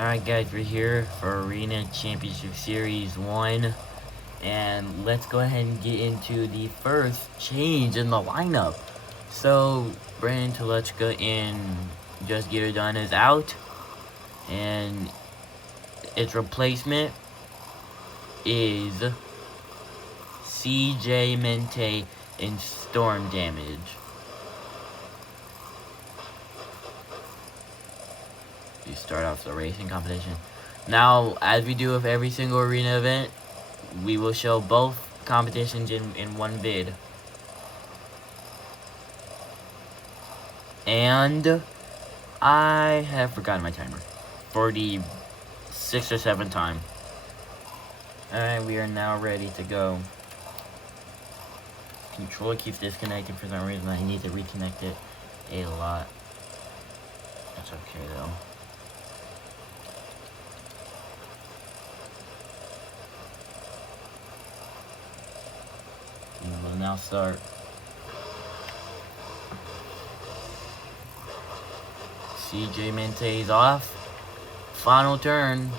Alright guys, we're here for Arena Championship Series 1. And let's go ahead and get into the first change in the lineup. So, Brandon Telechka and Just Get It Done is out. And its replacement is CJ Mente in Storm Damage. You start off the racing competition. Now, as we do with every single arena event, we will show both competitions in one vid. And I have forgotten my timer for the 6th or 7th time. Alright, we are now ready to go. Controller keeps disconnecting for some reason. I need to reconnect it a lot. That's okay though. We will now start. CJ Mente is off. Final turn.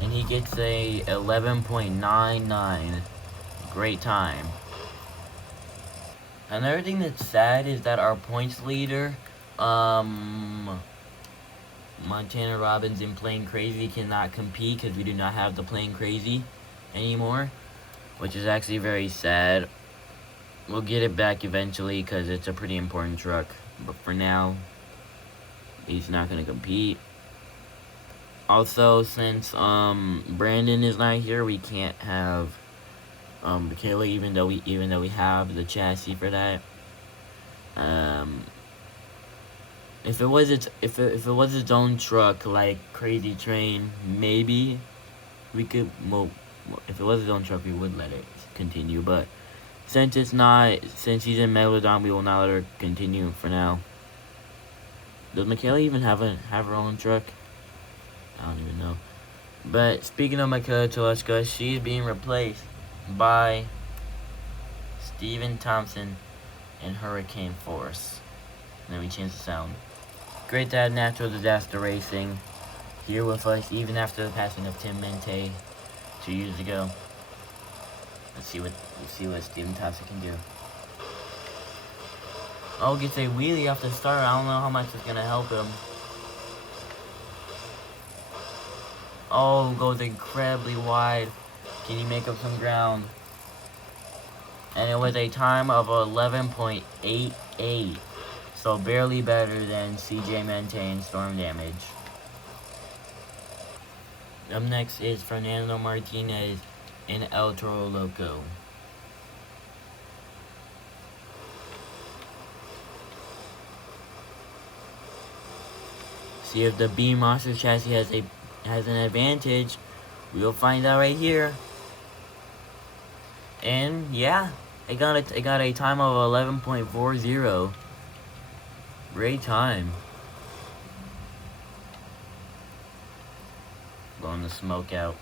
And he gets a 11.99. Great time. Another thing that's sad is that our points leader, Montana Robbins in Playing Crazy cannot compete because we do not have the Playing Crazy anymore, which is actually very sad. We'll get it back eventually because it's a pretty important truck, but for now, he's not going to compete. Also, since Brandon is not here, we can't have Michaela, even though we have the chassis for that. If it was its own truck like Crazy Train, maybe we could. Well, if it was its own truck, we would let it continue. But since it's not, since he's in Megalodon, we will not let her continue for now. Does Michaela even have her own truck? I don't even know. But speaking of Michaela Telechka, she's being replaced by Steven Thompson in Hurricane Force. And then we change the sound. Great to have Natural Disaster Racing here with us, even after the passing of Tim Mente 2 years ago. Let's see what Steven Thompson can do. Oh, gets a wheelie off the start. I don't know how much it's gonna help him. Oh, goes incredibly wide. Can he make up some ground? And it was a time of 11.88. So barely better than CJ Mente in Storm Damage. Up next is Fernando Martinez in El Toro Loco. See if the Beamng Monster chassis has an advantage. We'll find out right here. And yeah, it got a time of 11.40. Great time. Blowing the smoke out.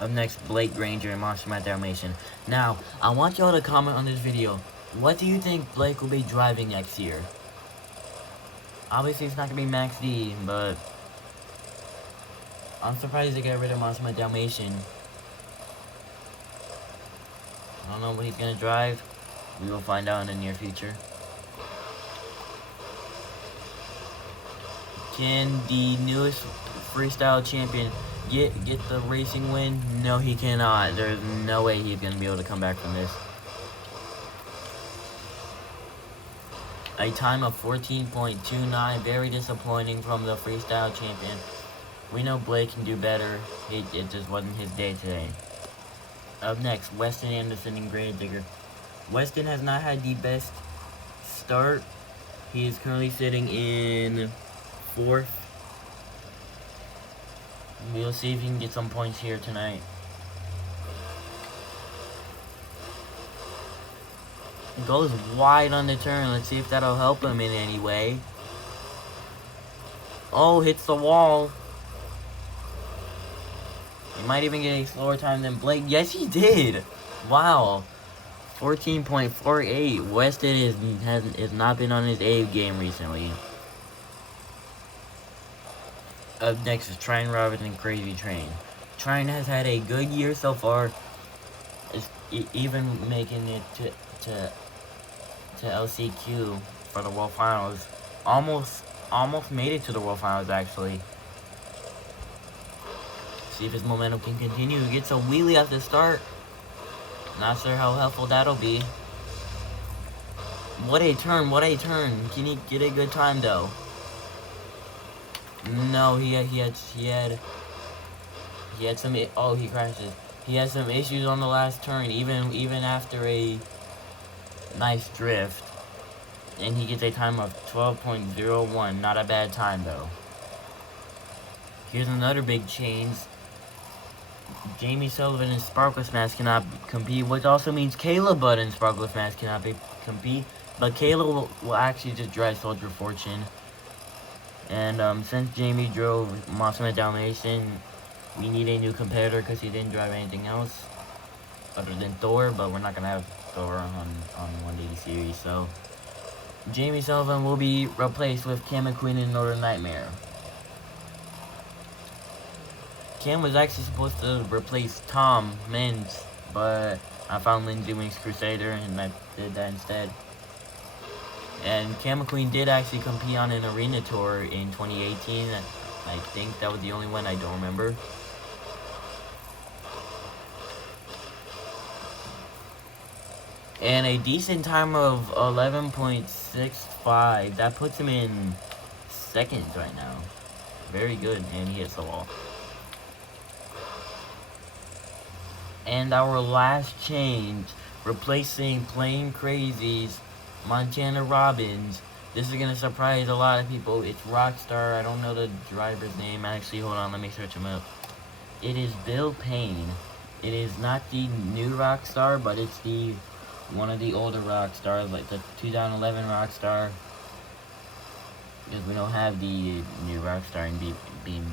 Up next, Blake Granger and Monster Matt Dalmatian. Now, I want y'all to comment on this video. What do you think Blake will be driving next year? Obviously, it's not going to be Max D, but I'm surprised they got rid of Monster Matt Dalmatian. I don't know what he's going to drive. We will find out in the near future. Can the newest freestyle champion get the racing win? No, he cannot. There's no way he's going to be able to come back from this. A time of 14.29. Very disappointing from the freestyle champion. We know Blake can do better. It just wasn't his day today. Up next, Weston Anderson and Gravedigger. Weston has not had the best start. He is currently sitting in 4th. We'll see if he can get some points here tonight. Goes wide on the turn. Let's see if that'll help him in any way. Oh, hits the wall. He might even get a slower time than Blake. Yes, he did. Wow. 14.48. Weston has not been on his A game recently. Up next is Trine Robinson Crazy Train. Trine has had a good year so far. Even making it to LCQ for the World Finals. Almost made it to the World Finals, actually. See if his momentum can continue. He gets a wheelie at the start. Not sure how helpful that'll be. What a turn, what a turn. Can he get a good time, though? No, he had some, oh, he crashes. He had some issues on the last turn, even after a nice drift. And he gets a time of 12.01. Not a bad time, though. Here's another big change. Jamie Sullivan and Sparkle Smash cannot compete, which also means Kayla Budd and Sparkle Smash cannot compete. But Kayla will actually just drive Soldier Fortune. And since Jamie drove Monster Dalmatian, we need a new competitor because he didn't drive anything else other than Thor, but we're not going to have Thor on 180 series. So Jamie Sullivan will be replaced with Cam McQueen in Northern Nightmare. Cam was actually supposed to replace Tom Mintz, but I found Lindsay Winks Crusader and I did that instead. And Cam McQueen did actually compete on an arena tour in 2018. I think that was the only one, I don't remember. And a decent time of 11.65. That puts him in second right now. Very good, and he hits the wall. And our last change, replacing Plain Crazy's Montana Robbins. This is gonna surprise a lot of people. It's Rockstar. I don't know the driver's name. Actually, hold on, let me search him up. It is Bill Payne. It is not the new Rockstar, but it's the one of the older Rockstars, like the 2011 Rockstar. Because we don't have the new Rockstar in Beamng,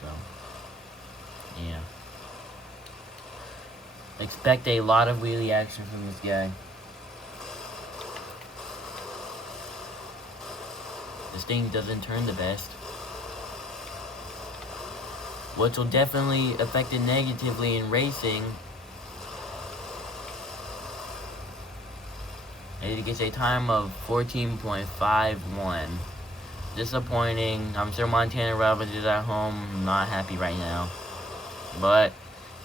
so yeah. Expect a lot of wheelie action from this guy. This thing doesn't turn the best, which will definitely affect it negatively in racing. And it gets a time of 14.51. Disappointing. I'm sure Montana Robbins is at home, not happy right now. But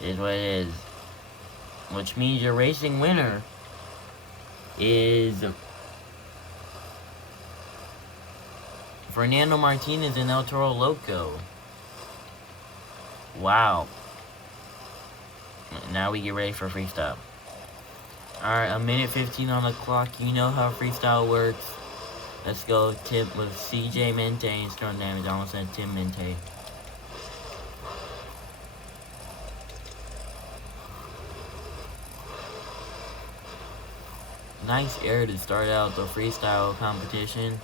it is what it is. Which means your racing winner is Fernando Martinez and El Toro Loco. Wow. Now we get ready for freestyle. Alright, a minute 15 on the clock. You know how freestyle works. Let's go tip with CJ Mente and strong damage. I almost said Tim Mente. Nice air to start out the freestyle competition.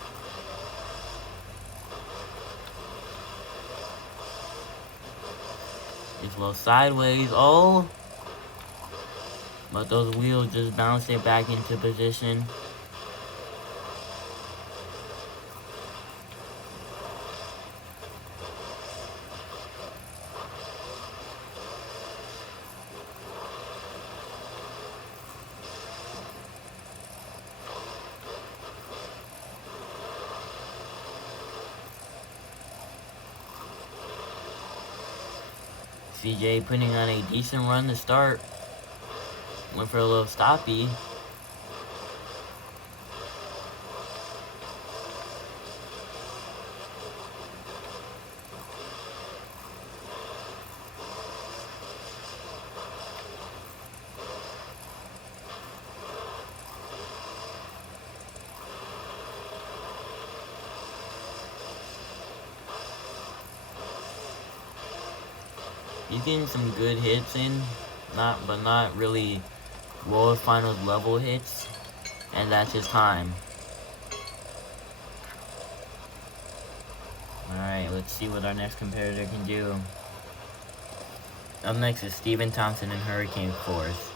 It's a little sideways. Oh! But those wheels just bounce it back into position. CJ putting on a decent run to start. Went for a little stoppy. He's getting some good hits in, but not really World Finals level hits, and that's his time. Alright, let's see what our next competitor can do. Up next is Steven Thompson and Hurricane Force.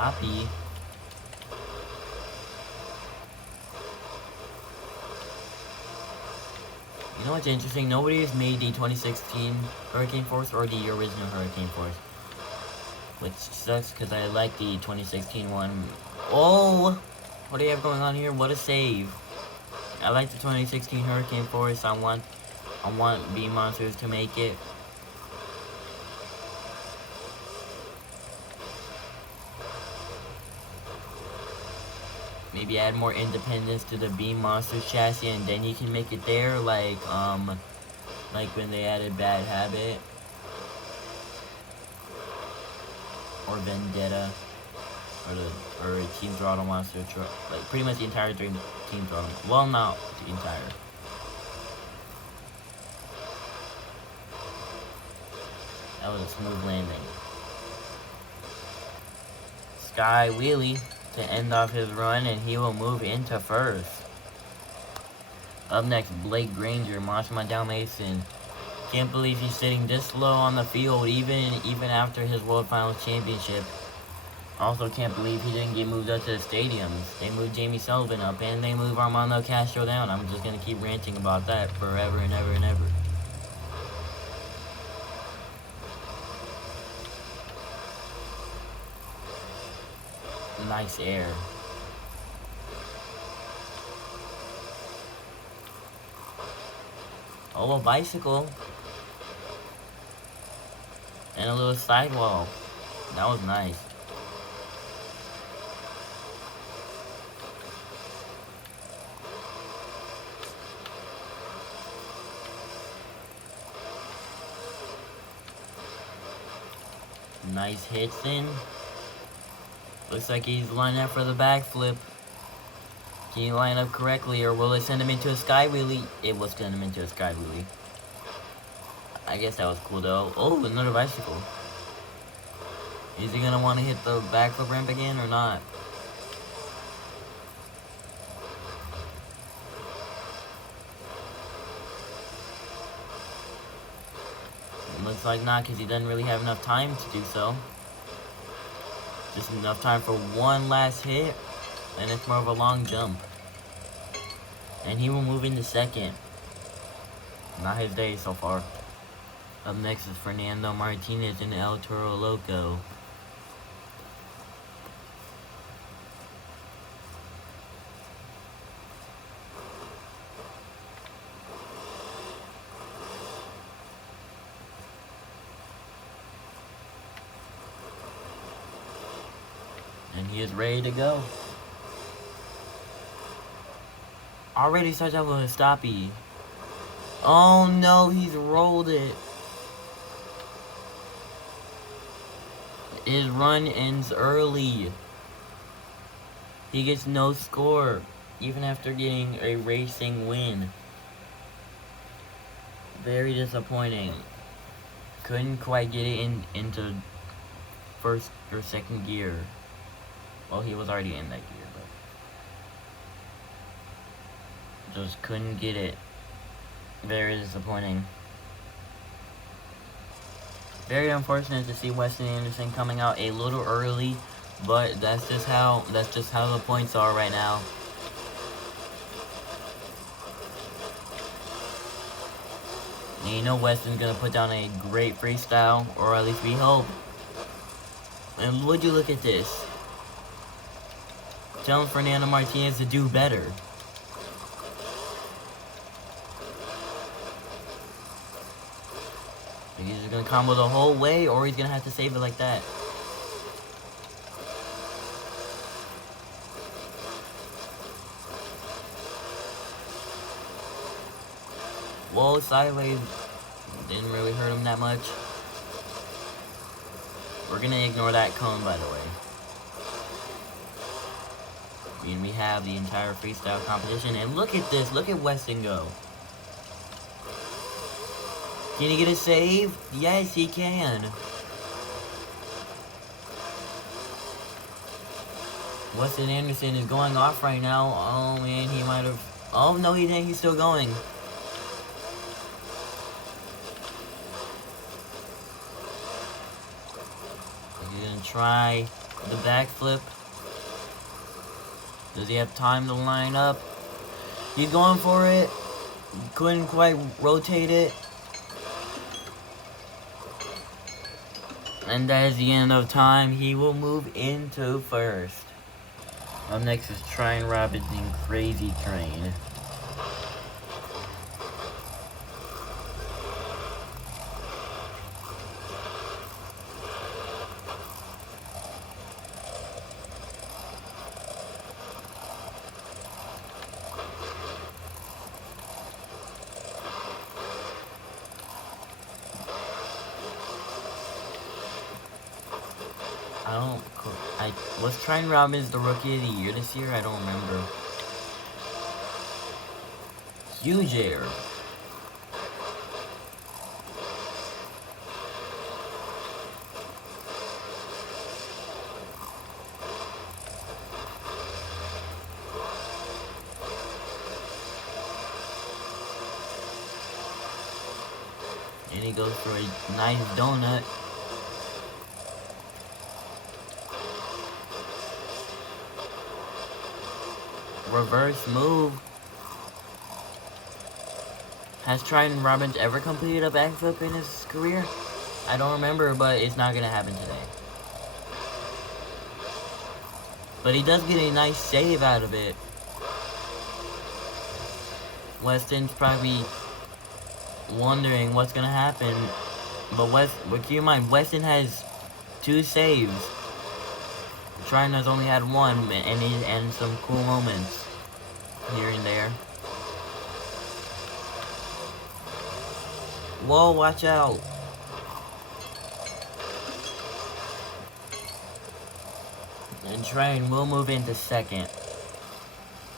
stoppy. You know what's interesting? Nobody's made the 2016 Hurricane Force or the original Hurricane Force. Which sucks because I like the 2016 one. Oh! What do you have going on here? What a save. I like the 2016 Hurricane Force. I want Beam Monsters to make it. Maybe add more independence to the Beam Monsters chassis and then you can make it there, like when they added Bad Habit or Vendetta or Team Throttle Monster Truck, like pretty much the entire Team Throttle. Well, not the entire. That was a smooth landing. Sky Wheelie to end off his run, and he will move into first. Up next, Blake Granger, Monster Dalmatian. Can't believe he's sitting this low on the field, even after his World Finals Championship. Also, can't believe he didn't get moved up to the stadiums. They moved Jamie Sullivan up, and they moved Armando Castro down. I'm just gonna keep ranting about that forever and ever and ever. Nice air. Oh, a bicycle. And a little sidewall. That was nice. Nice hits in. Looks like he's lining up for the backflip. Can he line up correctly, or will it send him into a sky wheelie? It will send him into a sky wheelie. I guess that was cool though. Oh, another bicycle. Is he gonna want to hit the backflip ramp again or not? Looks like not, because he doesn't really have enough time to do so. Just enough time for one last hit, and it's more of a long jump. And he will move into second. Not his day so far. Up next is Fernando Martinez in El Toro Loco. And he is ready to go. Already starts out with a stoppie. Oh no, he's rolled it. His run ends early. He gets no score, even after getting a racing win. Very disappointing. Couldn't quite get it into first or second gear. Well, he was already in that gear, but just couldn't get it. Very disappointing. Very unfortunate to see Weston Anderson coming out a little early, but that's just how the points are right now. And you know Weston's gonna put down a great freestyle, or at least we hope. And would you look at this? Telling Fernando Martinez to do better. He's just gonna combo the whole way, or he's gonna have to save it like that. Whoa, sideways. Didn't really hurt him that much. We're gonna ignore that cone, by the way. And we have the entire freestyle competition, and look at this, look at Weston go. Can he get a save? Yes, he can. Weston Anderson is going off right now. Oh man, he might have... Oh no, he didn't, he's still going. He's gonna try the backflip. Does he have time to line up? He's going for it. Couldn't quite rotate it. And that is the end of time. He will move into first. Up next is Trine Robinson Crazy Train. Was Trine Robbins the Rookie of the Year this year? I don't remember. Huge air. And he goes for a nice donut. Reverse move. Has Trine Robbins ever completed a backflip in his career? I don't remember, but it's not gonna happen today. But he does get a nice save out of it. Weston's probably wondering what's gonna happen. But keep in mind, Weston has 2 saves. Trine has only had 1, and some cool moments here and there. Whoa, watch out. And Trine will move into second.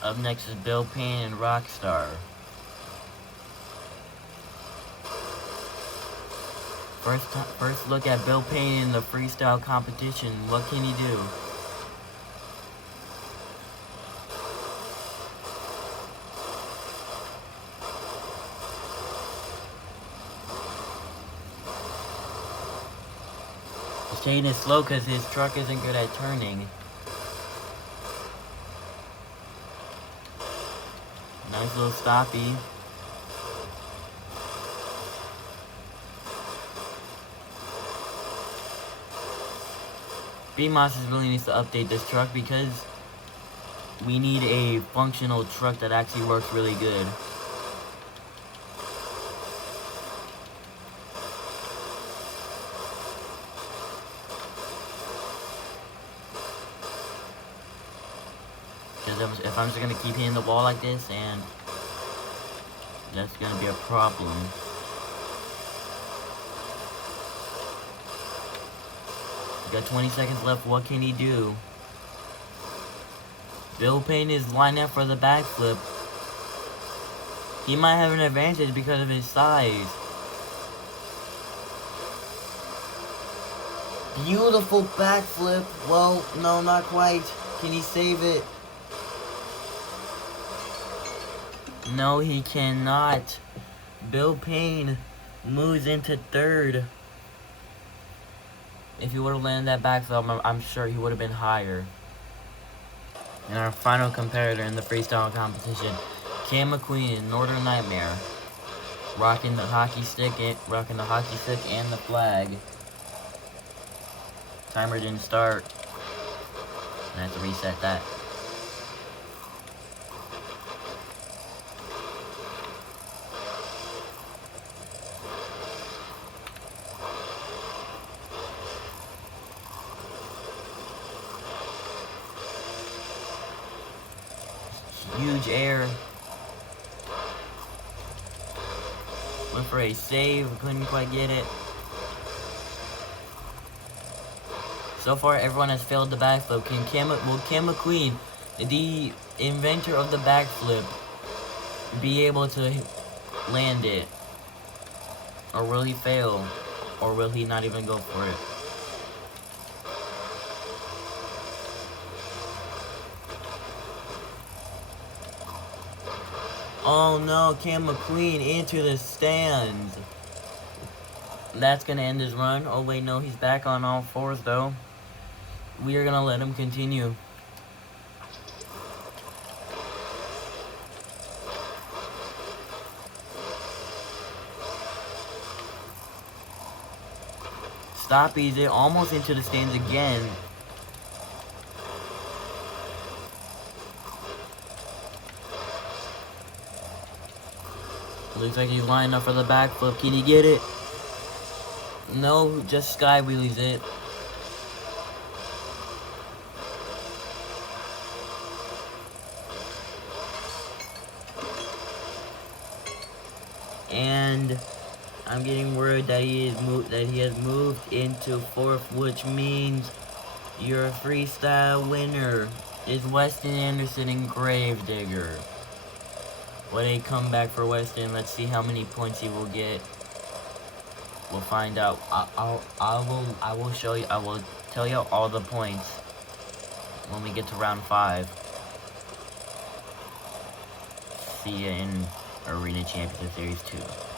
Up next is Bill Payne and Rockstar. First look at Bill Payne in the freestyle competition. What can he do? He's taking it slow because his truck isn't good at turning. Nice little stoppy. Beamng really needs to update this truck because we need a functional truck that actually works really good. Because if I'm just going to keep hitting the wall like this, and that's going to be a problem. Got 20 seconds left. What can he do? Bill Payne is lined up for the backflip. He might have an advantage because of his size. Beautiful backflip. Well, no, not quite. Can he save it? No, he cannot. Bill Payne moves into third. If he would have landed that backflip, I'm sure he would have been higher. And our final competitor in the freestyle competition, Cam McQueen in Northern Nightmare, rocking the hockey stick and the flag. Timer didn't start. I have to reset that. Huge air. Went for a save, couldn't quite get it. So far, everyone has failed the backflip. Will Cam McQueen, the inventor of the backflip, be able to land it? Or will he fail? Or will he not even go for it? Oh no, Cam McQueen into the stands. That's gonna end his run. Oh wait, no, he's back on all fours though. We are gonna let him continue. Stoppies it almost into the stands again. Looks like he's lining up for the backflip. Can he get it? No, just sky wheelies it. And I'm getting word that he has moved into fourth, which means your freestyle winner is Weston Anderson and Gravedigger. What a comeback for Weston. Let's see how many points he will get. We'll find out. I will show you. I will tell you all the points when we get to round 5. See you in Arena Championship Series 2.